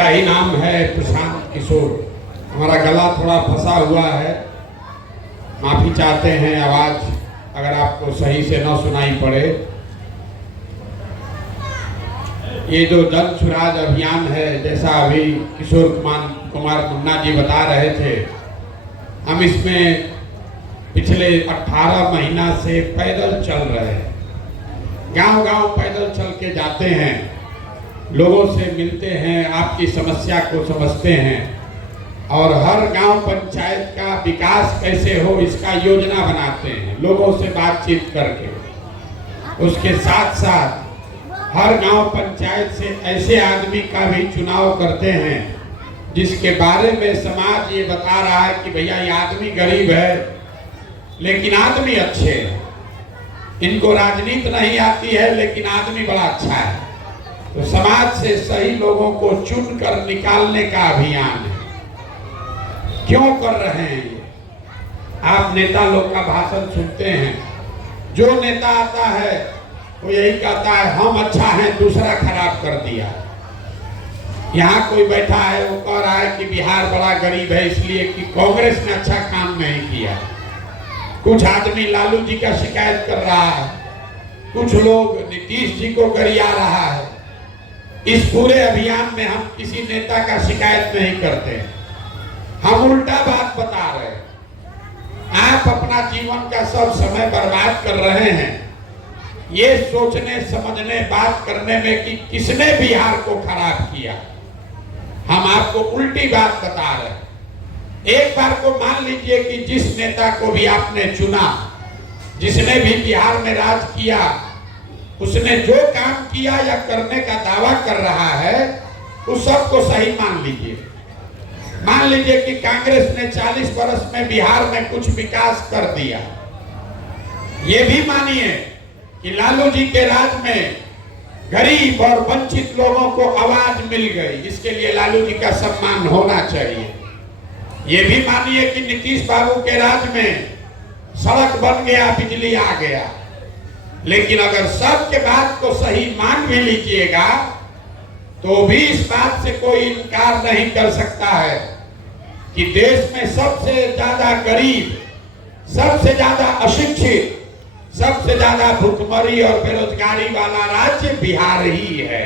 मेरा ही नाम है प्रशांत किशोर। हमारा गला थोड़ा फंसा हुआ है, माफी चाहते हैं। आवाज अगर आपको सही से न सुनाई पड़े। ये जो जन सुराज अभियान है, जैसा अभी किशोर कुमार मुन्ना जी बता रहे थे, हम इसमें पिछले 18 महीना से पैदल चल रहे हैं। गांव-गांव पैदल चल के जाते हैं, लोगों से मिलते हैं, आपकी समस्या को समझते हैं और हर गांव पंचायत का विकास कैसे हो इसका योजना बनाते हैं, लोगों से बातचीत करके। उसके साथ साथ हर गांव पंचायत से ऐसे आदमी का भी चुनाव करते हैं जिसके बारे में समाज ये बता रहा है कि भैया ये आदमी गरीब है लेकिन आदमी अच्छे हैं, इनको राजनीति नहीं आती है लेकिन आदमी बड़ा अच्छा है। तो समाज से सही लोगों को चुनकर निकालने का अभियान है। क्यों कर रहे हैं ये? आप नेता लोग का भाषण सुनते हैं, जो नेता आता है वो यही कहता है हम अच्छा है, दूसरा खराब कर दिया। यहाँ कोई बैठा है वो कह रहा है कि बिहार बड़ा गरीब है इसलिए कि कांग्रेस ने अच्छा काम नहीं किया। कुछ आदमी लालू जी का शिकायत कर रहा है, कुछ लोग नीतीश जी को गरिया रहा है। इस पूरे अभियान में हम किसी नेता का शिकायत नहीं करते, हम उल्टा बात बता रहे हैं। आप अपना जीवन का सब समय बर्बाद कर रहे हैं ये सोचने समझने बात करने में कि किसने बिहार को खराब किया। हम आपको उल्टी बात बता रहे हैं। एक बार को मान लीजिए कि जिस नेता को भी आपने चुना, जिसने भी बिहार में राज किया, उसने जो काम किया या करने का दावा कर रहा है उस सबको सही मान लीजिए। मान लीजिए कि कांग्रेस ने 40 वर्ष में बिहार में कुछ विकास कर दिया। ये भी मानिए कि लालू जी के राज में गरीब और वंचित लोगों को आवाज मिल गई, इसके लिए लालू जी का सम्मान होना चाहिए। ये भी मानिए कि नीतीश बाबू के राज में सड़क बन गया, बिजली आ गया। लेकिन अगर सबके बात को सही मान भी लीजिएगा तो भी इस बात से कोई इनकार नहीं कर सकता है कि देश में सबसे ज्यादा गरीब, सबसे ज्यादा अशिक्षित, सबसे ज्यादा भुखमरी और बेरोजगारी वाला राज्य बिहार ही है।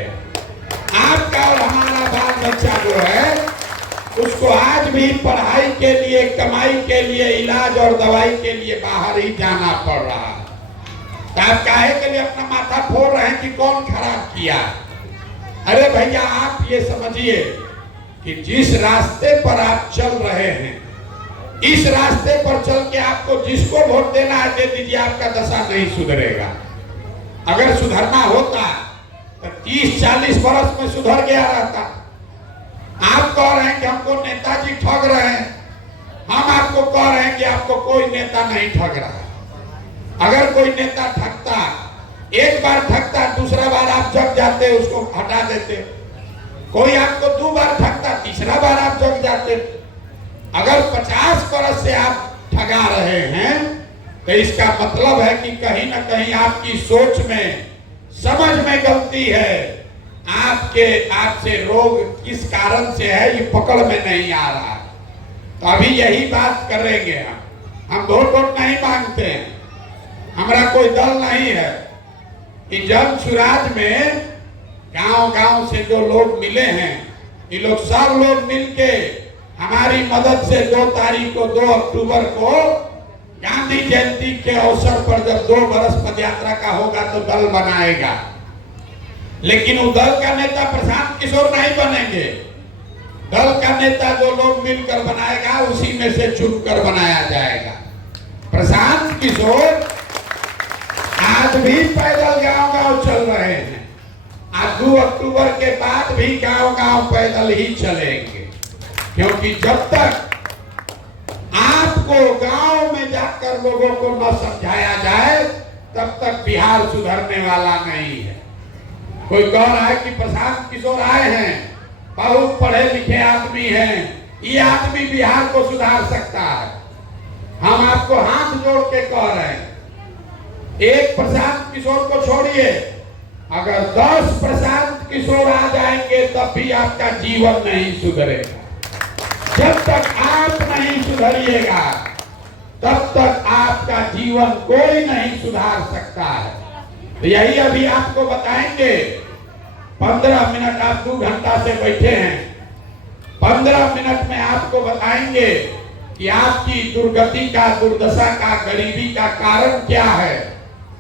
आपका और हमारा बाल बच्चा जो है उसको आज भी पढ़ाई के लिए, कमाई के लिए, इलाज और दवाई के लिए बाहर ही जाना पड़ रहा है। तो आप काहे के लिए अपना माथा फोड़ रहे हैं कि कौन खराब किया? अरे भैया आप ये समझिए कि जिस रास्ते पर आप चल रहे हैं, इस रास्ते पर चल के आपको जिसको वोट देना है दे दीजिए, आपका दशा नहीं सुधरेगा। अगर सुधरना होता तो 30-40 वर्ष में सुधर गया रहता। आप कह रहे हैं कि हमको नेताजी ठग रहे हैं, हम आपको कह रहे हैं कि आपको कोई नेता नहीं ठग रहा है। अगर कोई नेता ठगता, एक बार ठगता, दूसरा बार आप जग जाते, उसको हटा देते। कोई आपको 2 बार ठगता, तीसरा बार आप जग जाते। अगर 50 वर्ष से आप ठगा रहे हैं तो इसका मतलब है कि कहीं ना कहीं आपकी सोच में, समझ में गलती है। आपसे रोग किस कारण से है ये पकड़ में नहीं आ रहा। तो अभी यही बात करेंगे हम वोट नहीं मांगते हैं, हमारा कोई दल नहीं है। कि जन सुराज में गांव-गांव से जो लोग मिले हैं, ये लोग सब लोग मिलके हमारी मदद से 2 तारीख को 2 अक्टूबर को गांधी जयंती के अवसर पर जब 2 बरस पदयात्रा का होगा तो दल बनाएगा। लेकिन वो दल का नेता प्रशांत किशोर नहीं बनेंगे। दल का नेता जो लोग मिलकर बनाएगा उसी में से चुनकर बनाया जाएगा। प्रशांत किशोर आज भी पैदल गांव-गांव चल रहे हैं। आज 2 अक्टूबर के बाद भी गांव-गांव पैदल ही चलेंगे, क्योंकि जब तक आपको गांव में जाकर लोगों को न समझाया जाए तब तक बिहार सुधरने वाला नहीं है। कोई कह रहा है कि प्रशांत किशोर आए हैं, बहुत पढ़े लिखे आदमी हैं, ये आदमी बिहार को सुधार सकता है। हम आपको हाथ जोड़ के कह रहे हैं, एक प्रशांत किशोर को छोड़िए, अगर 10 प्रशांत प्रशांत किशोर आ जाएंगे तब भी आपका जीवन नहीं सुधरेगा। जब तक आप नहीं सुधरिएगा तब तक आपका जीवन कोई नहीं सुधार सकता है। तो यही अभी आपको बताएंगे। 15 मिनट आप 2 घंटा से बैठे हैं, 15 मिनट में आपको बताएंगे कि आपकी दुर्गति का, दुर्दशा का, गरीबी का कारण क्या है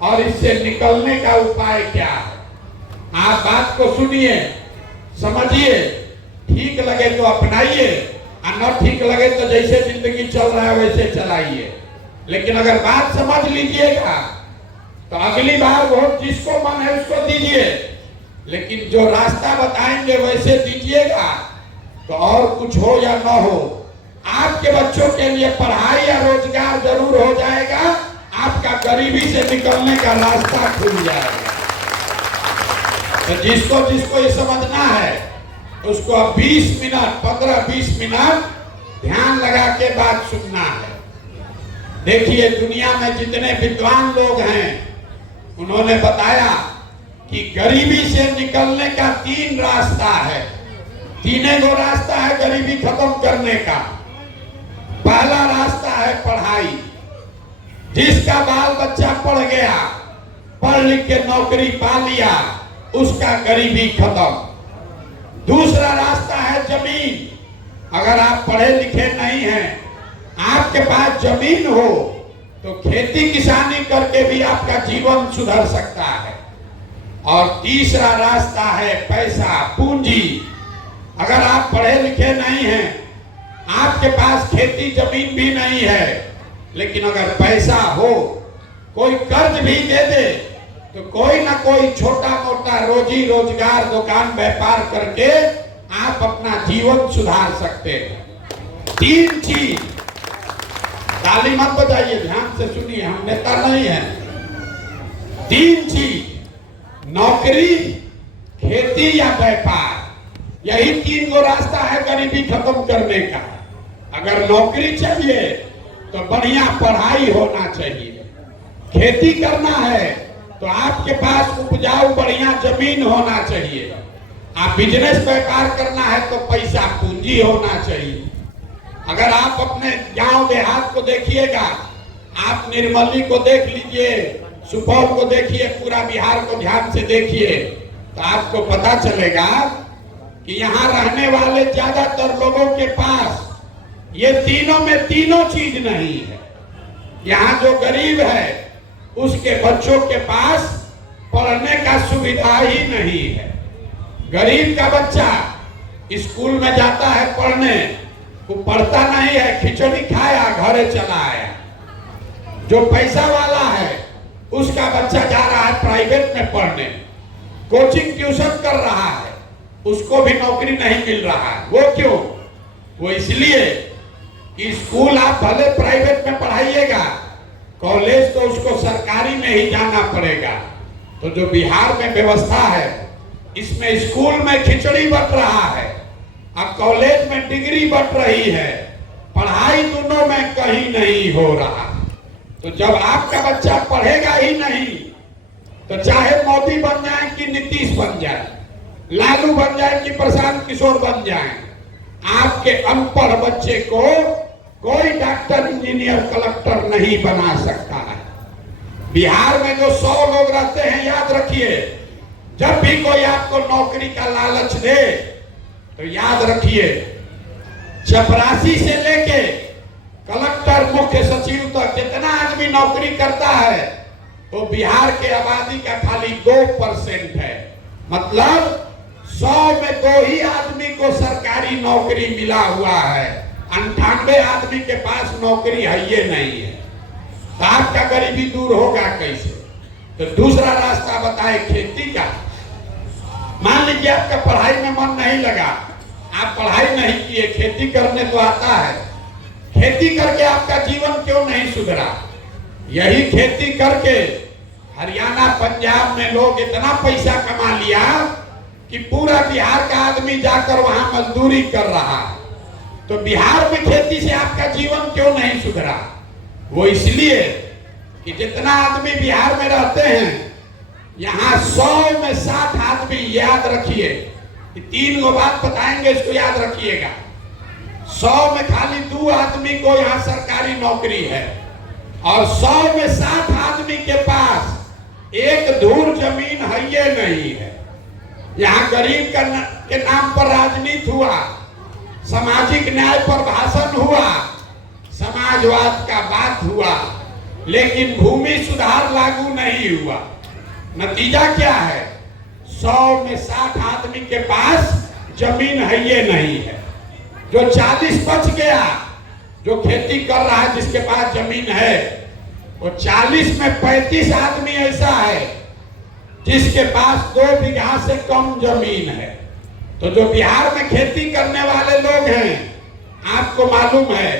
और इससे निकलने का उपाय क्या है। आप बात को सुनिए, समझिए, ठीक लगे तो अपनाइए और न ठीक लगे तो जैसे जिंदगी चल रहा है वैसे चलाइए। लेकिन अगर बात समझ लीजिएगा तो अगली बार वोट जिसको मन है उसको दीजिए, लेकिन जो रास्ता बताएंगे वैसे दीजिएगा। तो और कुछ हो या न हो, आपके बच्चों के लिए पढ़ाई या रोजगार जरूर हो जाएगा, आपका गरीबी से निकलने का रास्ता खुल जाएगा। तो जिसको जिसको ये समझना है उसको 20 मिनट, 15-20 मिनट ध्यान लगा के बात सुनना है। देखिए, दुनिया में जितने विद्वान लोग हैं उन्होंने बताया कि गरीबी से निकलने का 3 रास्ता है। 3 गो रास्ता है गरीबी खत्म करने का। पहला रास्ता है पढ़ाई। जिसका बाल बच्चा पढ़ गया, पढ़ लिख के नौकरी पा लिया, उसका गरीबी खत्म। दूसरा रास्ता है जमीन। अगर आप पढ़े लिखे नहीं हैं, आपके पास जमीन हो तो खेती किसानी करके भी आपका जीवन सुधर सकता है। और तीसरा रास्ता है पैसा, पूंजी। अगर आप पढ़े लिखे नहीं हैं, आपके पास खेती जमीन भी नहीं है, लेकिन अगर पैसा हो, कोई कर्ज भी दे दे तो कोई ना कोई छोटा मोटा रोजी रोजगार, दुकान व्यापार करके आप अपना जीवन सुधार सकते हैं। 3 चीज। ताली मत बजाइए, ध्यान से सुनिए, हम नेता नहीं हैं। 3 चीज, नौकरी, खेती या व्यापार। यही 3 गो रास्ता है गरीबी खत्म करने का। अगर नौकरी चाहिए तो बढ़िया पढ़ाई होना चाहिए। खेती करना है तो आपके पास उपजाऊ बढ़िया जमीन होना चाहिए। आप बिजनेस व्यापार करना है तो पैसा, पूंजी होना चाहिए। अगर आप अपने गांव देहात को देखिएगा, आप निर्मली को देख लीजिए, सुपौल को देखिए, पूरा बिहार को ध्यान से देखिए, तो आपको पता चलेगा कि यहाँ रहने वाले ज्यादातर लोगों के पास ये तीनों में तीनों चीज नहीं है। यहाँ जो गरीब है उसके बच्चों के पास पढ़ने का सुविधा ही नहीं है। गरीब का बच्चा स्कूल में जाता है पढ़ने, वो पढ़ता नहीं है, खिचड़ी खाया घरे चला आया। जो पैसा वाला है उसका बच्चा जा रहा है प्राइवेट में पढ़ने, कोचिंग ट्यूशन कर रहा है, उसको भी नौकरी नहीं मिल रहा है। वो क्यों? वो इसलिए कि स्कूल आप भले प्राइवेट में पढ़ाइएगा, कॉलेज तो उसको सरकारी में ही जाना पड़ेगा। तो जो बिहार में व्यवस्था है, इसमें स्कूल में खिचड़ी बट रहा है और कॉलेज में डिग्री बट रही है, पढ़ाई दोनों में कहीं नहीं हो रहा। तो जब आपका बच्चा पढ़ेगा ही नहीं तो चाहे मोदी बन जाए कि नीतीश बन जाए, लालू बन जाए कि प्रशांत किशोर बन जाए, आपके अनपढ़ बच्चे को कोई डॉक्टर, इंजीनियर, कलेक्टर नहीं बना सकता है। बिहार में जो 100 लोग रहते हैं, याद रखिए, जब भी कोई आपको नौकरी का लालच दे तो याद रखिए, चपरासी से लेके कलेक्टर, मुख्य सचिव तक जितना आदमी नौकरी करता है तो बिहार के आबादी का खाली 2% है। मतलब 100 में 2 ही आदमी को सरकारी नौकरी मिला हुआ है, 98 आदमी के पास नौकरी है ये नहीं है। तो आपका गरीबी दूर होगा कैसे? तो दूसरा रास्ता बताए खेती का। मान लीजिए आपका पढ़ाई में मन नहीं लगा, आप पढ़ाई नहीं किए, खेती करने तो आता है, खेती करके आपका जीवन क्यों नहीं सुधरा? यही खेती करके हरियाणा, पंजाब में लोग इतना पैसा कमा लिया कि पूरा बिहार का आदमी जाकर वहां मजदूरी कर रहा है। तो बिहार में खेती से आपका जीवन क्यों नहीं सुधरा? वो इसलिए कि जितना आदमी बिहार में रहते हैं यहाँ 100 में 60 आदमी, याद रखिए, 3 गो बात बताएंगे, इसको याद रखिएगा। 100 में खाली 2 आदमी को यहाँ सरकारी नौकरी है और 100 में 60 आदमी के पास एक धूर जमीन है ये नहीं है। यहाँ गरीब के नाम पर राजनीति हुआ, सामाजिक न्याय पर भाषण हुआ, समाजवाद का बात हुआ, लेकिन भूमि सुधार लागू नहीं हुआ। नतीजा क्या है? 100 में 60 आदमी के पास जमीन है ये नहीं है। जो 40 बच गया, जो खेती कर रहा है, जिसके पास जमीन है, वो 40 में 35 आदमी ऐसा है जिसके पास 2 बीघा से कम जमीन है। तो जो बिहार में खेती करने वाले लोग हैं, आपको मालूम है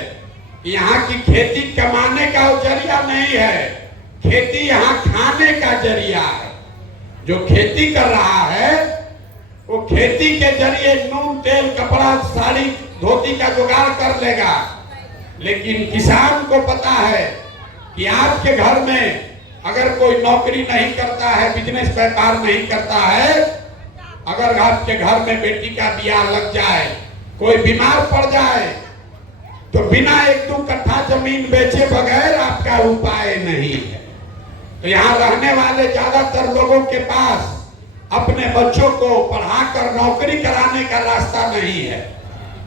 यहाँ की खेती कमाने का जरिया नहीं है, खेती यहाँ खाने का जरिया है। जो खेती कर रहा है वो खेती के जरिए नून तेल कपड़ा साड़ी धोती का जुगाड़ कर लेगा, लेकिन किसान को पता है कि आपके घर में अगर कोई नौकरी नहीं करता है, बिजनेस व्यापार नहीं करता है, अगर आपके घर में बेटी का ब्याह लग जाए, कोई बीमार पड़ जाए, तो बिना 1-2 कट्ठा जमीन बेचे बगैर आपका उपाय नहीं है। तो यहाँ रहने वाले ज्यादातर लोगों के पास अपने बच्चों को पढ़ाकर नौकरी कराने का रास्ता नहीं है,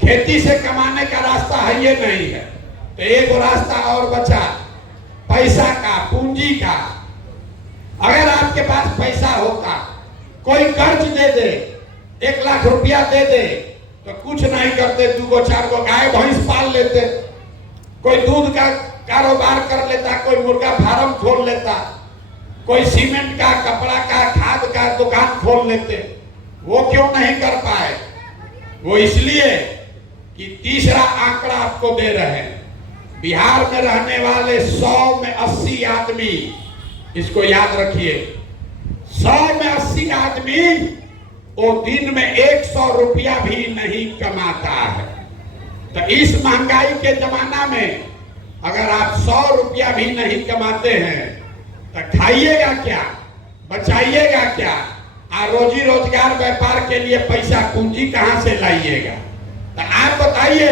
खेती से कमाने का रास्ता है ये नहीं है। तो एक रास्ता और बचा, पैसा का, पूंजी का। अगर आपके पास पैसा होता, कोई कर्ज दे दे, 1 लाख रुपया दे दे, तो कुछ नहीं करते, 2-4 गो गाय भैंस पाल लेते, कोई दूध का कारोबार कर लेता, कोई मुर्गा फार्म खोल लेता, कोई सीमेंट का, कपड़ा का, खाद का दुकान खोल लेते। वो क्यों नहीं कर पाए? वो इसलिए कि तीसरा आंकड़ा आपको दे रहे हैं, बिहार में रहने वाले 100 में 80 आदमी, इसको याद रखिए, 100 में 80 आदमी वो दिन में 100 रुपया भी नहीं कमाता है। तो इस महंगाई के जमाना में अगर आप 100 रुपया भी नहीं कमाते हैं तो खाइएगा क्या, बचाइएगा क्या, रोजी रोजगार व्यापार के लिए पैसा पूंजी कहां से लाइएगा? तो आप बताइए,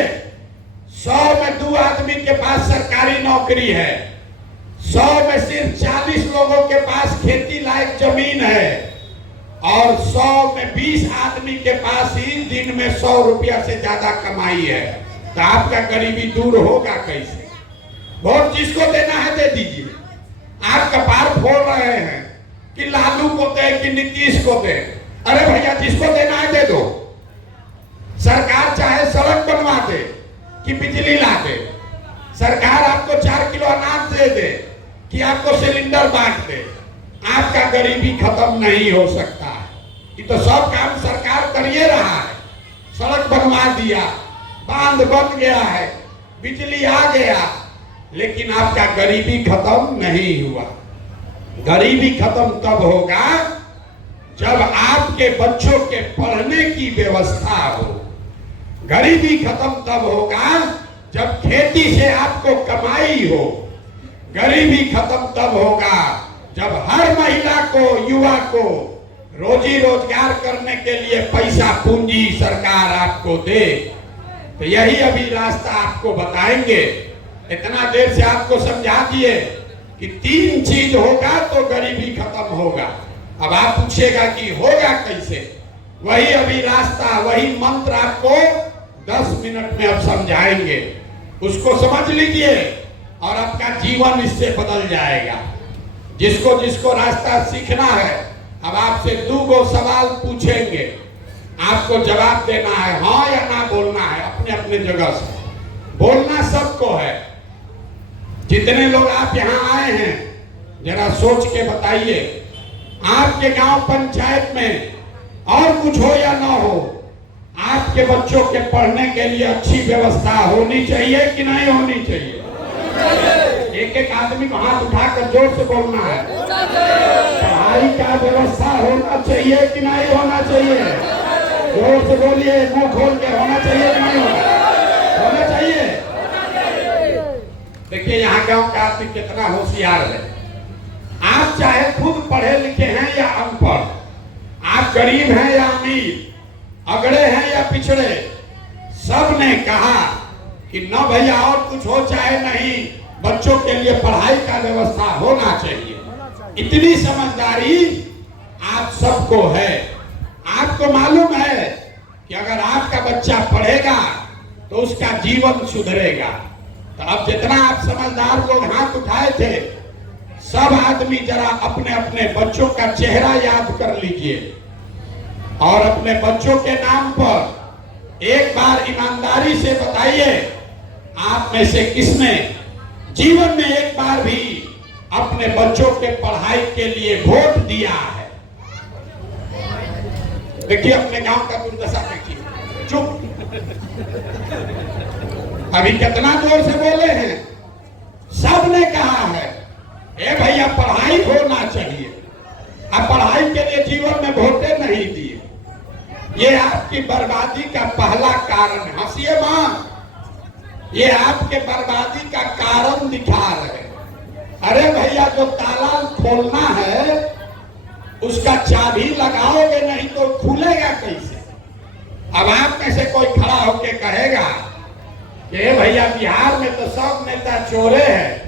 100 में 2 आदमी के पास सरकारी नौकरी है, 100 में सिर्फ 40 लोगों के पास खेती लायक जमीन है और 100 में 20 आदमी के पास ही दिन में 100 रुपया से ज्यादा कमाई है। तो आपका गरीबी दूर होगा कैसे? वोट जिसको देना है दे दीजिए। आप कपार फोड़ रहे हैं कि लालू को दे कि नीतीश को दे। अरे भैया, जिसको देना है दे दो। सरकार चाहे सड़क बनवा दे कि बिजली ला दे, सरकार आपको 4 किलो अनाज दे दे कि आपको सिलेंडर बांट दे, आपका गरीबी खत्म नहीं हो सकता है। ये तो सब काम सरकार कर ही रहा है। सड़क बनवा दिया, बांध बन गया है, बिजली आ गया, लेकिन आपका गरीबी खत्म नहीं हुआ। गरीबी खत्म तब होगा जब आपके बच्चों के पढ़ने की व्यवस्था हो। गरीबी खत्म तब होगा जब खेती से आपको कमाई हो। गरीबी खत्म तब होगा जब हर महिला को, युवा को रोजी रोजगार करने के लिए पैसा पूंजी सरकार आपको दे। तो यही अभी रास्ता आपको बताएंगे। इतना देर से आपको समझा दिए कि 3 चीज होगा तो गरीबी खत्म होगा। अब आप पूछिएगा कि होगा कैसे? वही अभी रास्ता, वही मंत्र आपको 10 मिनट में अब समझाएंगे। उसको समझ लीजिए और आपका जीवन इससे बदल जाएगा। जिसको जिसको रास्ता सीखना है, अब आपसे 2 सवाल पूछेंगे, आपको जवाब देना है, हाँ या ना बोलना है। अपने अपने जगह से बोलना सबको है। जितने लोग आप यहाँ आए हैं, जरा सोच के बताइए, आपके गांव पंचायत में और कुछ हो या ना हो, आपके बच्चों के पढ़ने के लिए अच्छी व्यवस्था होनी चाहिए कि नहीं होनी चाहिए? एक एक आदमी को हाथ उठाकर जोर से बोलना है। पढ़ाई का व्यवस्था होना चाहिए कि नहीं होना चाहिए? जोर से बोलिए, मुंह खोल के, होना चाहिए कि नहीं होना चाहिए? देखिए यहाँ गांव का आदमी कितना होशियार है। आप आप चाहे खुद पढ़े लिखे हैं या अनपढ़, आप गरीब हैं या अमीर, अगड़े हैं या पिछड़े, सब ने कहा कि न भैया और कुछ हो चाहे नहीं, बच्चों के लिए पढ़ाई का व्यवस्था होना चाहिए। इतनी समझदारी आप सबको है। आपको मालूम है कि अगर आपका बच्चा पढ़ेगा तो उसका जीवन सुधरेगा। तो अब जितना आप समझदार लोग हाथ उठाए थे, सब आदमी जरा अपने अपने बच्चों का चेहरा याद कर लीजिए और अपने बच्चों के नाम पर एक बार ईमानदारी से बताइए, आप में से किसने जीवन में एक बार भी अपने बच्चों के पढ़ाई के लिए वोट दिया है? देखिए अपने गांव का दुर्दशा देखिए, चुप। अभी कितना जोर से बोले हैं, सब ने कहा है ए भैया पढ़ाई होना चाहिए। अब पढ़ाई के लिए जीवन में वोटें नहीं दिए, ये आपकी बर्बादी का पहला कारण है। हंसिए मां, ये आपके बर्बादी का कारण दिखा रहे। अरे भैया जो ताला खोलना है उसका चाबी लगाओगे नहीं तो खुलेगा कैसे? अब आप में से कोई खड़ा होके कहेगा कि भैया बिहार में तो सब नेता चोरे हैं,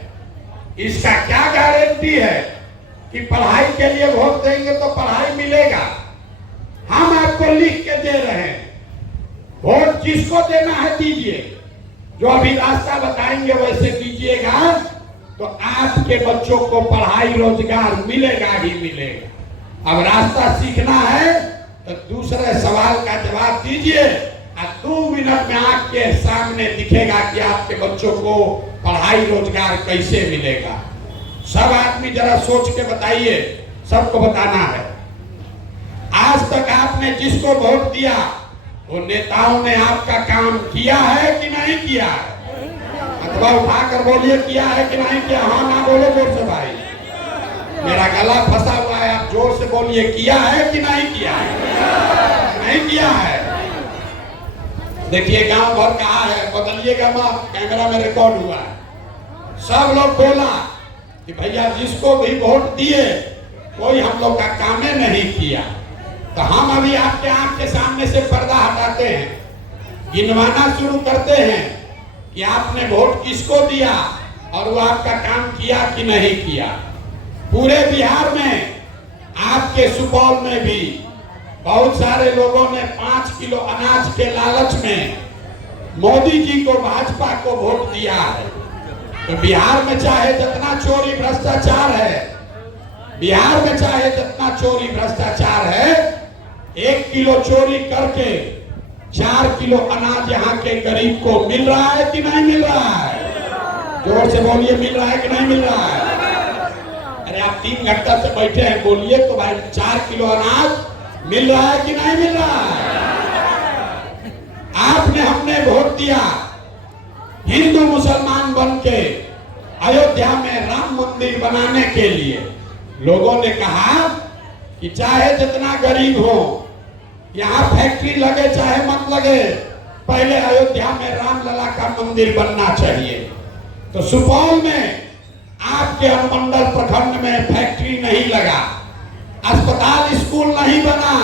इसका क्या गारंटी है कि पढ़ाई के लिए वोट देंगे तो पढ़ाई मिलेगा? हम आपको लिख के दे रहे हैं, वोट जिसको देना है दीजिए, जो अभी रास्ता बताएंगे वैसे दीजिएगा तो आपके बच्चों को पढ़ाई रोजगार मिलेगा ही मिलेगा। अब रास्ता सीखना है तो दूसरे सवाल का जवाब दीजिए, 2 मिनट में आपके सामने दिखेगा कि आपके बच्चों को पढ़ाई रोजगार कैसे मिलेगा। सब आदमी जरा सोच के बताइए, सबको बताना है। आज तक आपने जिसको वोट दिया वो नेताओं ने आपका काम किया है कि नहीं किया है? अथवा उठाकर बोलिए किया है कि नहीं किया? हाँ ना बोलो जोर से भाई, मेरा गला फंसा हुआ है, आप जोर से बोलिए किया है कि नहीं किया है? नहीं किया है। देखिए गांव भर कहा है, बदलिएगा मां, कैमरा में रिकॉर्ड हुआ है। सब लोग बोला कि भैया जिसको भी वोट दिए कोई हम लोग का काम नहीं किया। तो हम अभी आपके आंख के सामने से पर्दा हटाते हैं, गिनवाना शुरू करते हैं कि आपने वोट किसको दिया और वो आपका काम किया कि नहीं किया। पूरे बिहार में, आपके सुपौल में भी बहुत सारे लोगों ने 5 किलो अनाज के लालच में मोदी जी को, भाजपा को वोट दिया है। तो बिहार में चाहे जितना चोरी भ्रष्टाचार है, बिहार में चाहे जितना चोरी भ्रष्टाचार है, 1 किलो चोरी करके 4 किलो अनाज यहाँ के गरीब को मिल रहा है कि नहीं मिल रहा है? जोर से बोलिए, मिल रहा है कि नहीं मिल रहा है? अरे आप 3 घंटा से बैठे हैं, बोलिए तो भाई 4 किलो अनाज मिल रहा है कि नहीं मिल रहा है? आपने, हमने वोट दिया हिंदू मुसलमान बन के अयोध्या में राम मंदिर बनाने के लिए। लोगों ने कहा कि चाहे जितना गरीब हो, यहाँ फैक्ट्री लगे चाहे मत लगे, पहले अयोध्या में रामलला का मंदिर बनना चाहिए। तो सुपौल में आपके अनुमंडल प्रखंड में फैक्ट्री नहीं लगा, अस्पताल स्कूल नहीं बना,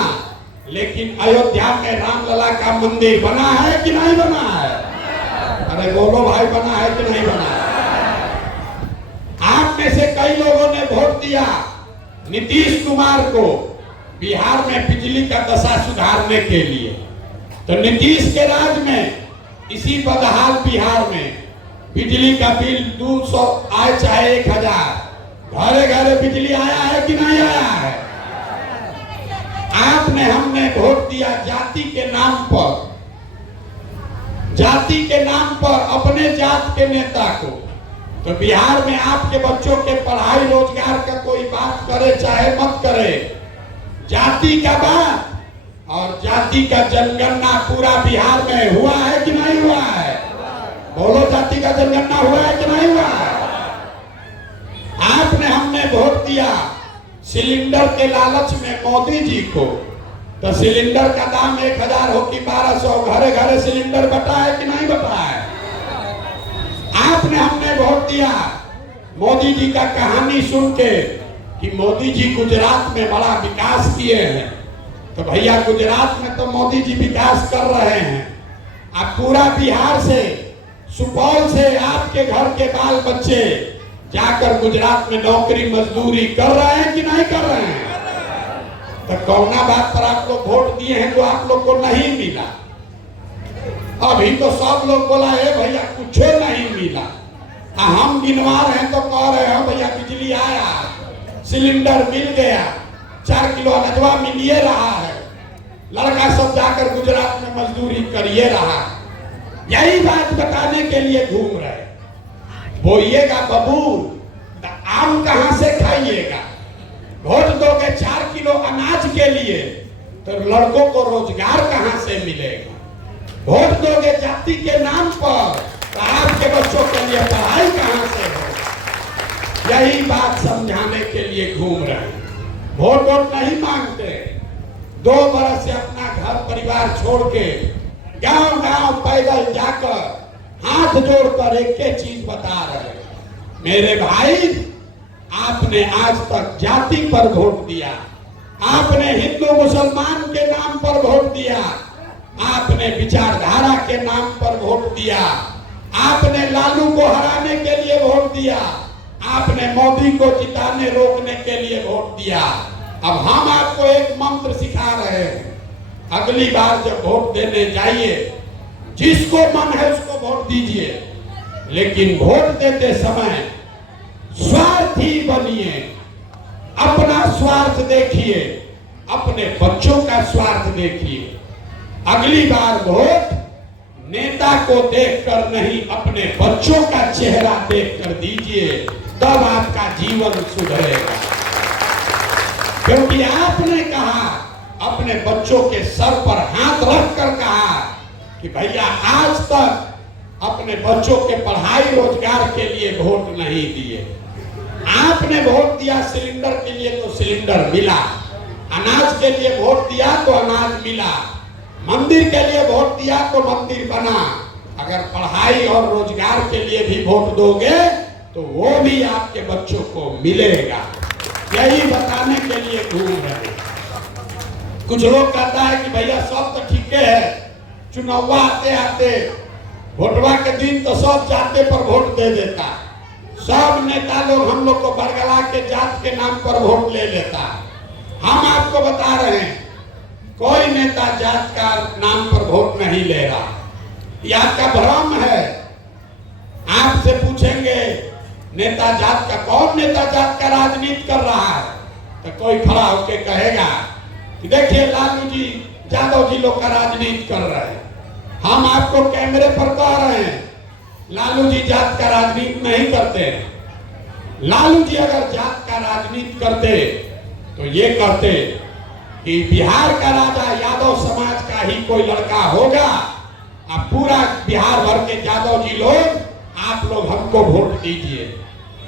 लेकिन अयोध्या में रामलला का मंदिर बना है कि नहीं बना है? अरे बोलो भाई, बना है कि नहीं बना है? आप में से कई लोगों ने वोट दिया नीतीश कुमार को बिहार में बिजली का दशा सुधारने के लिए। तो नीतीश के राज में इसी बदहाल बिहार में बिजली का बिल 200 आए चाहे 1000, घरे घरे बिजली आया है कि नहीं आया है? आपने, हमने वोट दिया जाति के नाम पर, जाति के नाम पर अपने जात के नेता को। तो बिहार में आपके बच्चों के पढ़ाई रोजगार का कोई बात करे चाहे मत करे, जाति का बात और जाति का जनगणना पूरा बिहार में हुआ है कि नहीं हुआ है? बोलो, जाति का जनगणना हुआ है कि नहीं हुआ है? आपने, हमने वोट दिया सिलेंडर के लालच में मोदी जी को। तो सिलेंडर का दाम 1000 हो कि 1200, घरे घरे सिलेंडर बटा है कि नहीं बटा है? आपने, हमने वोट दिया मोदी जी का कहानी सुन के कि मोदी जी गुजरात में बड़ा विकास किए हैं। तो भैया गुजरात में तो मोदी जी विकास कर रहे हैं, अब पूरा बिहार से, सुपौल से आपके घर के बाल बच्चे जाकर गुजरात में नौकरी मजदूरी कर रहे हैं कि नहीं कर रहे हैं? तो कौना बात पर आप लोग वोट दिए हैं जो आप लोग को नहीं मिला? अभी तो सब लोग बोला है भैया कुछ नहीं मिला, हम गिनवा रहे हैं तो कह रहे हैं भैया बिजली आया, सिलेंडर मिल गया, 4 किलो अनजवा मिलिए रहा है, लड़का सब जाकर गुजरात में मजदूरी करिए रहा है। यही बात बताने के लिए घूम रहे। बोइएगा बबूल तो आम कहां से खाइएगा? वोट दोगे 4 किलो अनाज के लिए तो लड़कों को रोजगार कहां से मिलेगा? वोट दोगे जाति के नाम पर तो आपके बच्चों के लिए पढ़ाई कहां से हो? यही बात समझाने के लिए घूम रहे। वोट नहीं मांगते, 2 बरस से अपना घर परिवार छोड़ के गांव गांव पैदल जाकर हाथ जोड़कर एक चीज बता रहे, मेरे भाई आपने आज तक जाति पर वोट दिया, आपने हिंदू मुसलमान के नाम पर वोट दिया, आपने विचारधारा के नाम पर वोट दिया, आपने लालू को हराने के लिए वोट दिया, आपने मोदी को जिताने रोकने के लिए वोट दिया। अब हम आपको एक मंत्र सिखा रहे हैं, अगली बार जब वोट देने जाइए जिसको मन है उसको वोट दीजिए, लेकिन वोट देते समय स्वार्थी बनिए, अपना स्वार्थ देखिए, अपने बच्चों का स्वार्थ देखिए। अगली बार वोट नेता को देखकर नहीं, अपने बच्चों का चेहरा देखकर दीजिए, तब आपका जीवन सुधरेगा। क्योंकि आपने कहा, अपने बच्चों के सर पर हाथ रखकर कहा कि भैया आज तक अपने बच्चों के पढ़ाई रोजगार के लिए वोट नहीं दिए, आपने वोट दिया सिलेंडर के लिए तो सिलेंडर मिला, अनाज के लिए वोट दिया तो अनाज मिला, मंदिर के लिए वोट दिया तो मंदिर बना। अगर पढ़ाई और रोजगार के लिए भी वोट दोगे तो वो भी आपके बच्चों को मिलेगा। यही बताने के लिए घूम रहे। कुछ लोग कहता है कि भैया सब तो ठीक है, चुनाव आते आते वोटवा के दिन तो सब जाते पर वोट दे देता, सब नेता लोग हम लोग को बरगला के जात के नाम पर वोट ले लेता। हम आपको बता रहे हैं कोई नेता जात का नाम पर वोट नहीं ले रहा, यह आपका भ्रम है। आपसे पूछेंगे नेता जात का, कौन नेता जात का राजनीति कर रहा है, तो कोई खड़ा होकर कहेगा कि देखिए लालू जी यादव जी लोग का राजनीति कर रहे हैं। हम आपको कैमरे पर कह रहे हैं लालू जी जात का राजनीति नहीं करते हैं। लालू जी अगर जात का राजनीति करते तो ये करते कि बिहार का राजा यादव समाज का ही कोई लड़का होगा, अब पूरा बिहार भर के यादव जी लोग आप लोग हमको वोट दीजिए।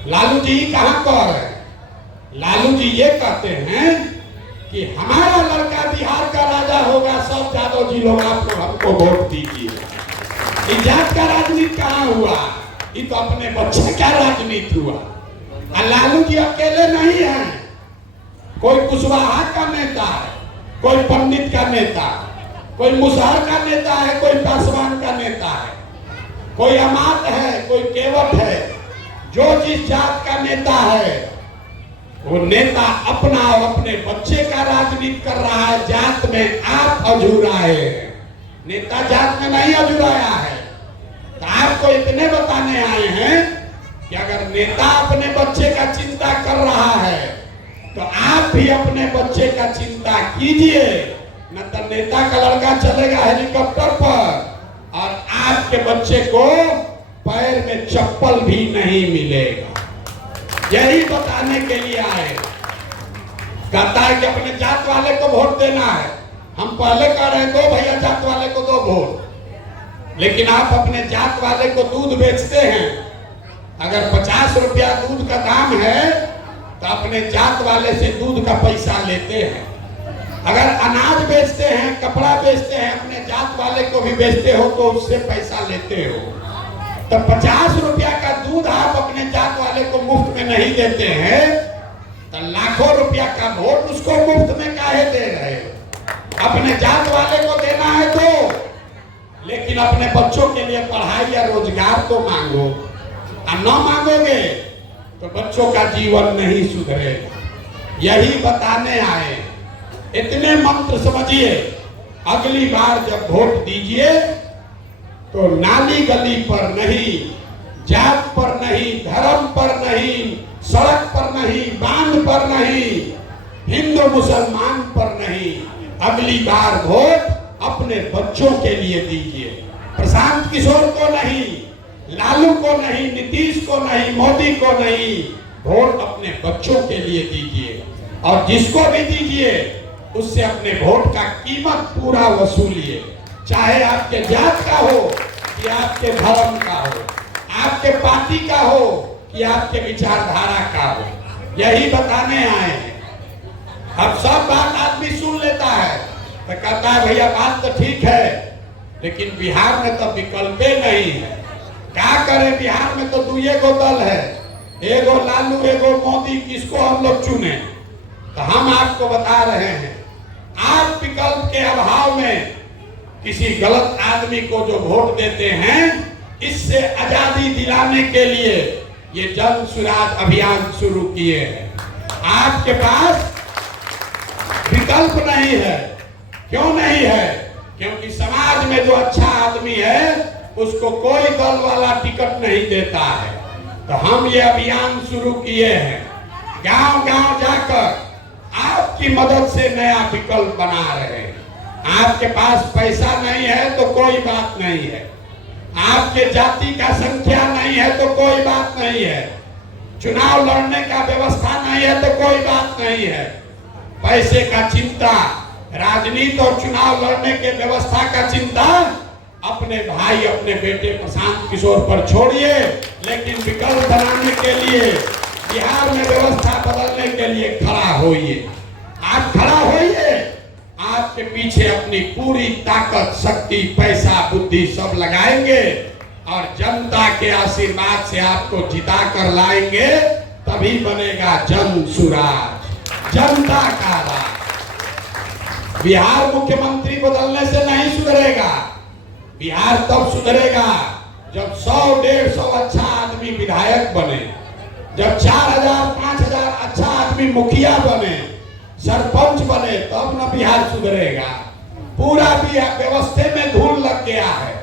लालू जी कहां कह रहे हैं? लालू जी ये कहते हैं कि हमारा लड़का बिहार का राजा होगा, सब यादव जी लोग आप लोग हमको वोट दीजिए। इस जात का राजनीति कहां हुआ? ये तो अपने बच्चे का राजनीति हुआ। लालू जी अकेले नहीं है, कोई कुशवाहा का नेता है, कोई पंडित का नेता, कोई मुसहर का नेता है, कोई पासवान का नेता है, कोई अमात है, कोई केवट है। जो जिस जात का नेता है वो नेता अपना और अपने बच्चे का राजनीति कर रहा है। जात में आप अझुराए हैं, नेता जात में नहीं अझुराया है। तो आपको इतने बताने आए हैं कि अगर नेता अपने बच्चे का चिंता कर रहा है तो आप भी अपने बच्चे का चिंता कीजिए, न तो नेता का लड़का चलेगा हेलीकॉप्टर पर और आपके बच्चे को पैर में चप्पल भी नहीं मिलेगा। यही बताने के लिए आए। कहता है कि अपने जात वाले को वोट देना है, हम पहले कह रहे हैं दो भैया जात वाले को दो वोट, लेकिन आप अपने जात वाले को दूध बेचते हैं। अगर 50 रुपया दूध का दाम है तो अपने जात वाले से दूध का पैसा लेते हैं। अगर अनाज बेचते हैं, कपड़ा बेचते हैं, अपने जात वाले को भी बेचते हो तो उससे पैसा लेते हो। तो 50 रुपया का दूध आप अपने जात वाले को मुफ्त में नहीं देते हैं, तो तो लाखों रुपया का वोट उसको मुफ्त में काहे दे रहे हो? अपने जात वाले को देना है तो, लेकिन अपने बच्चों के लिए पढ़ाई या रोजगार तो मांगो। और न मांगोगे तो बच्चों का जीवन नहीं सुधरेगा। यही बताने आए। इतने मंत्र समझिए, अगली बार जब वोट दीजिए तो नाली गली पर नहीं, जात पर नहीं, धर्म पर नहीं, सड़क पर नहीं, बांध पर नहीं, हिंदू मुसलमान पर नहीं, अगली बार वोट अपने बच्चों के लिए दीजिए। प्रशांत किशोर को नहीं, लालू को नहीं, नीतीश को नहीं, मोदी को नहीं, वोट अपने बच्चों के लिए दीजिए। और जिसको भी दीजिए उससे अपने वोट का कीमत पूरा वसूलिए, चाहे आपके जात का हो कि आपके धर्म का हो, आपके पार्टी का हो कि आपके विचारधारा का हो। यही बताने आए हैं। अब सब बात आदमी सुन लेता है तो कहता है भैया बात तो ठीक है, लेकिन बिहार में तो विकल्प नहीं है। क्या करें? बिहार में तो दुए गो दल है, एगो लालू एगो मोदी, किसको हम लोग चुने? तो हम आपको बता रहे हैं, आप विकल्प के अभाव में किसी गलत आदमी को जो वोट देते हैं, इससे आजादी दिलाने के लिए ये जन सुराज अभियान शुरू किए हैं। आपके पास विकल्प नहीं है। क्यों नहीं है? क्योंकि समाज में जो अच्छा आदमी है उसको कोई दल वाला टिकट नहीं देता है। तो हम ये अभियान शुरू किए हैं, गांव गांव जाकर आपकी मदद से नया विकल्प बना रहे हैं। आपके पास पैसा नहीं है तो कोई बात नहीं है, आपके जाति का संख्या नहीं है तो कोई बात नहीं है, चुनाव लड़ने का व्यवस्था नहीं है तो कोई बात नहीं है, पैसे का चिंता, राजनीति और चुनाव लड़ने के व्यवस्था का चिंता अपने भाई अपने बेटे प्रशांत किशोर पर छोड़िए। लेकिन विकल्प बनाने के लिए, बिहार में व्यवस्था बदलने के लिए खड़ा होइए। आप खड़ा होइए, आपके पीछे अपनी पूरी ताकत, शक्ति, पैसा, बुद्धि सब लगाएंगे और जनता के आशीर्वाद से आपको जिता कर लाएंगे। तभी बनेगा जन सुराज, जनता का राज। बिहार मुख्यमंत्री बदलने से नहीं सुधरेगा। बिहार तब सुधरेगा जब 100-150 अच्छा आदमी विधायक बने, जब 4000-5000 अच्छा आदमी मुखिया बने, सरपंच बने, तब न बिहार सुधरेगा। पूरा बिहार व्यवस्था में धूल लग गया है,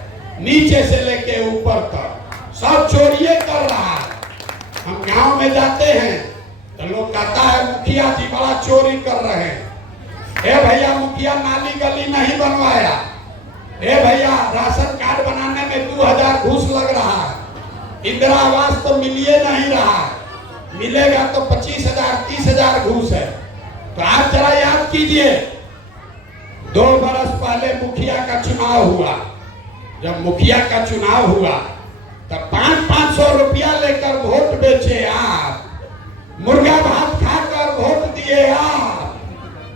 नीचे से लेके ऊपर तक सब चोरिये कर रहा है। हम गांव में जाते हैं तो लोग कहता है मुखिया जी बड़ा चोरी कर रहे हैं। ए भैया मुखिया नाली गली नहीं बनवाया, ए भैया राशन कार्ड बनाने में 2000 घूस लग रहा है, इंदिरा आवास तो मिलिए नहीं रहा, मिलेगा तो 25,000-30,000 घूस है। तो आप जरा याद कीजिए, 2 बरस पहले मुखिया का चुनाव हुआ। जब मुखिया का चुनाव हुआ तब 500-500 रुपया लेकर वोट बेचे आप, मुर्गा भात खाकर वोट दिए आप,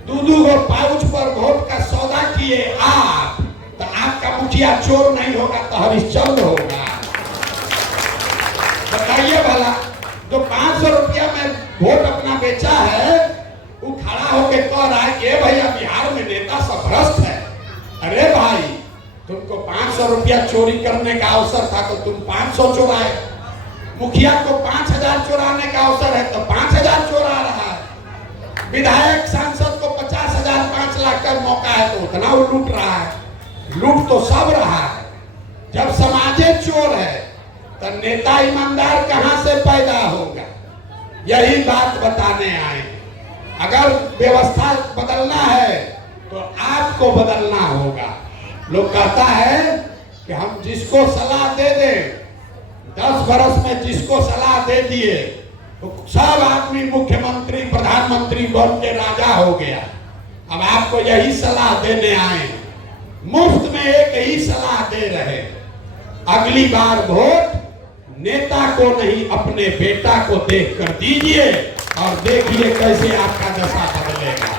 2-2 गो पाउच पर वोट का सौदा किए आप। तो आपका मुखिया चोर नहीं होगा तो हरिश्चंद्र होगा। बताइए भला, जो 500 रुपया में वोट अपना बेचा है, वो खड़ा होके कह रहा है कि भैया बिहार में नेता सब भ्रष्ट है। अरे भाई, तुमको 500 रुपया चोरी करने का अवसर था तो तुम 500 चुराए। मुखिया को 5000 चुराने का अवसर है तो 5000 चुरा रहा है। विधायक सांसद को 50,000 5 लाख का मौका है तो उतना वो लूट रहा है। लूट तो सब रहा है। जब समाजे चोर है तो नेता ईमानदार कहां से पैदा होगा? यही बात बताने आए। अगर व्यवस्था बदलना है तो आपको बदलना होगा। लोग कहता है कि हम जिसको सलाह दे दें, 10 बरस में जिसको सलाह दे दिए तो सब आदमी मुख्यमंत्री प्रधानमंत्री बन के राजा हो गया। अब आपको यही सलाह देने आए, मुफ्त में एक ही सलाह दे रहे, अगली बार वोट नेता को नहीं अपने बेटा को देख कर दीजिए और देखिए कैसे आपका दशा बदलेगा।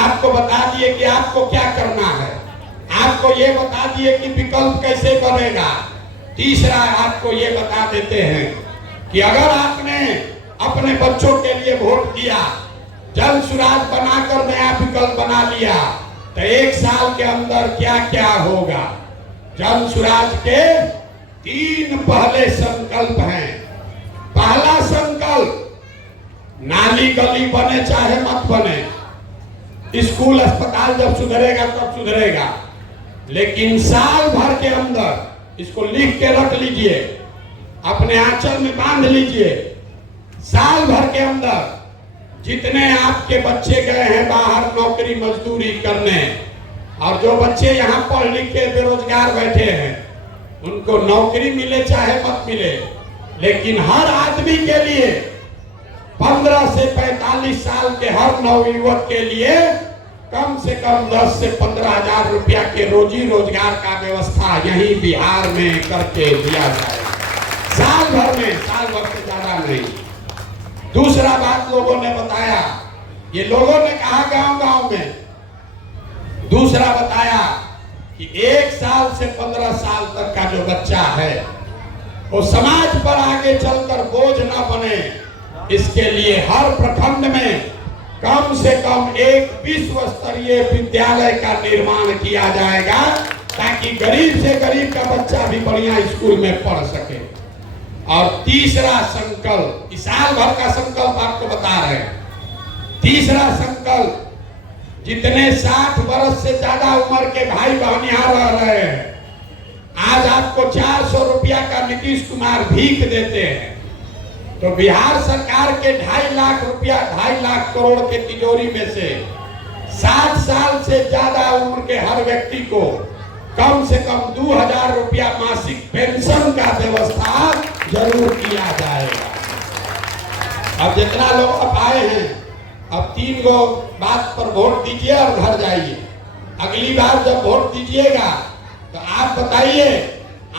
आपको बता दिए कि आपको क्या करना है, आपको ये बता दिए कि विकल्प कैसे बनेगा। तीसरा आपको ये बता देते हैं कि अगर आपने अपने बच्चों के लिए वोट दिया, जल सुराज बनाकर नया विकल्प बना लिया, तो 1 साल के अंदर क्या क्या होगा। जल सुराज के 3 पहले संकल्प हैं। पहला संकल्प, नाली गली बने चाहे मत बने, स्कूल अस्पताल जब सुधरेगा तब सुधरेगा, लेकिन साल भर के अंदर, इसको लिख के रख लीजिए, अपने आंचल में बांध लीजिए, साल भर के अंदर जितने आपके बच्चे गए हैं बाहर नौकरी मजदूरी करने, और जो बच्चे यहाँ पढ़ लिख के बेरोजगार बैठे हैं, उनको नौकरी मिले चाहे मत मिले, लेकिन हर आदमी के लिए 15 से 45 साल के हर नवयुवक के लिए कम से कम 10 से 15 हजार रुपया के रोजी रोजगार का व्यवस्था यहीं बिहार में करके दिया जाएगा, साल भर में, साल भर से ज्यादा नहीं। दूसरा बात लोगों ने बताया, ये लोगों ने कहा गांव गांव में, दूसरा बताया कि 1 साल से 15 साल तक का जो बच्चा है वो समाज पर आगे चलकर बोझ न बने, इसके लिए हर प्रखंड में कम से कम एक विश्व स्तरीय विद्यालय का निर्माण किया जाएगा, ताकि गरीब से गरीब का बच्चा भी बढ़िया स्कूल में पढ़ सके। और तीसरा संकल्प, इस साल भर का संकल्प आपको बता रहे हैं। तीसरा संकल्प, जितने 60 वर्ष से ज्यादा उम्र के भाई बहन यहाँ रह रहे हैं, आज आपको 400 रुपया का नीतीश कुमार भीख देते हैं, तो बिहार सरकार के 2.5 लाख रुपया, 2.5 लाख करोड़ के तिजोरी में से 60 साल से ज्यादा उम्र के हर व्यक्ति को कम से कम 2000 रुपया मासिक पेंशन का व्यवस्था जरूर किया जाएगा। अब जितना लोग अब आए हैं, अब 3 गो बात पर वोट दीजिए और घर जाइए। अगली बार जब वोट दीजिएगा तो आप बताइए,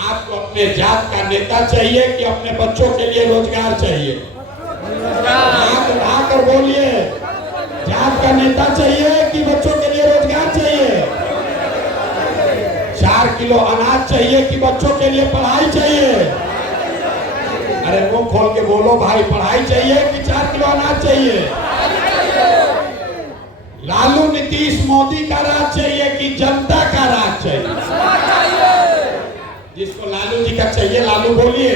आपको अपने जात का नेता चाहिए कि अपने बच्चों के लिए रोजगार चाहिए? हाथ उठाकर बोलिए, जात का नेता चाहिए कि बच्चों के लिए रोजगार चाहिए? 4 किलो अनाज चाहिए कि बच्चों के लिए पढ़ाई चाहिए? अरे मुंह खोल के बोलो भाई, पढ़ाई चाहिए कि 4 किलो अनाज चाहिए? लालू नीतीश मोदी का राज चाहिए कि जनता का राज चाहिए? जिसको लालू जी का चाहिए लालू बोलिए,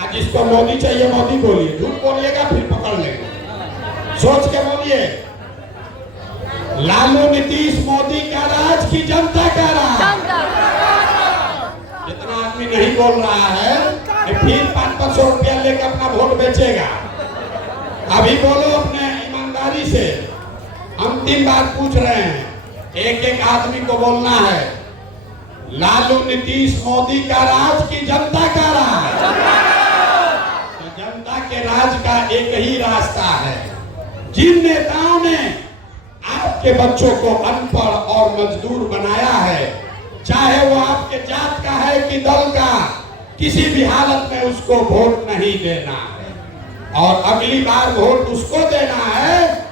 और जिसको मोदी चाहिए मोदी बोलिए। झूठ बोलिएगा फिर पकड़ लेंगे, सोच के बोलिए। लालू नीतीश मोदी का राज की जनता का राज? जितना आदमी नहीं बोल रहा है फिर 500-500 रुपया लेकर अपना वोट बेचेगा। अभी बोलो अपने ईमानदारी से, अंतिम बार पूछ रहे हैं, एक एक आदमी को बोलना है, लालू नीतीश मोदी का राज की जनता का राज? तो जनता के राज का एक ही रास्ता है। जिन नेताओं ने आपके बच्चों को अनपढ़ और मजदूर बनाया है, चाहे वो आपके जात का है कि दल का, किसी भी हालत में उसको वोट नहीं देना है। और अगली बार वोट उसको देना है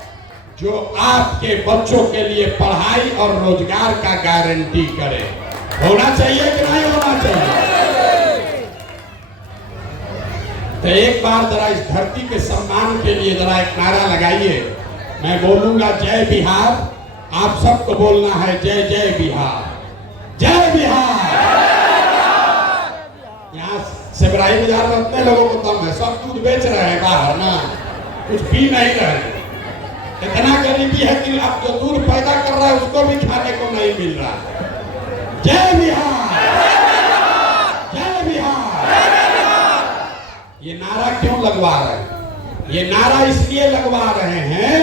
जो आपके बच्चों के लिए पढ़ाई और रोजगार का गारंटी करे। होना चाहिए कि नहीं होना चाहिए? तो एक बार जरा इस धरती के सम्मान के लिए जरा एक नारा लगाइए। मैं बोलूंगा जय बिहार, आप सबको बोलना है जय जय बिहार, जय बिहार। यहाँ सेबराई बाजार में उतने लोगों को दम है, सब दूध बेच रहे हैं बाहर ना, कुछ पी नहीं रहे। इतना गरीबी है कि आप जो दूध पैदा कर रहा है उसको भी खाने को नहीं मिल रहा है। जय बिहार, जय बिहार। ये नारा क्यों लगवा रहे हैं? ये नारा इसलिए लगवा रहे हैं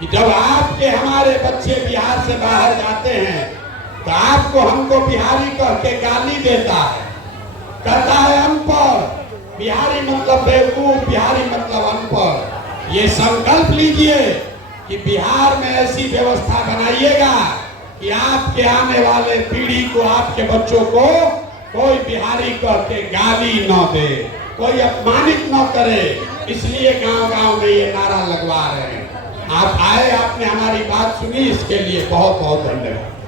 कि जब आपके हमारे बच्चे बिहार से बाहर जाते हैं तो आपको हमको बिहारी कह के गाली देता है, कहता है अनपढ़। बिहारी मतलब बेवकूफ, बिहारी मतलब अनपढ़। ये संकल्प लीजिए कि बिहार में ऐसी व्यवस्था बनाइएगा कि आपके आने वाले पीढ़ी को, आपके बच्चों को कोई बिहारी कह के गाली न दे, कोई अपमानित न करे। इसलिए गांव-गांव में ये नारा लगवा रहे हैं। आप आए, आपने हमारी बात सुनी, इसके लिए बहुत बहुत धन्यवाद।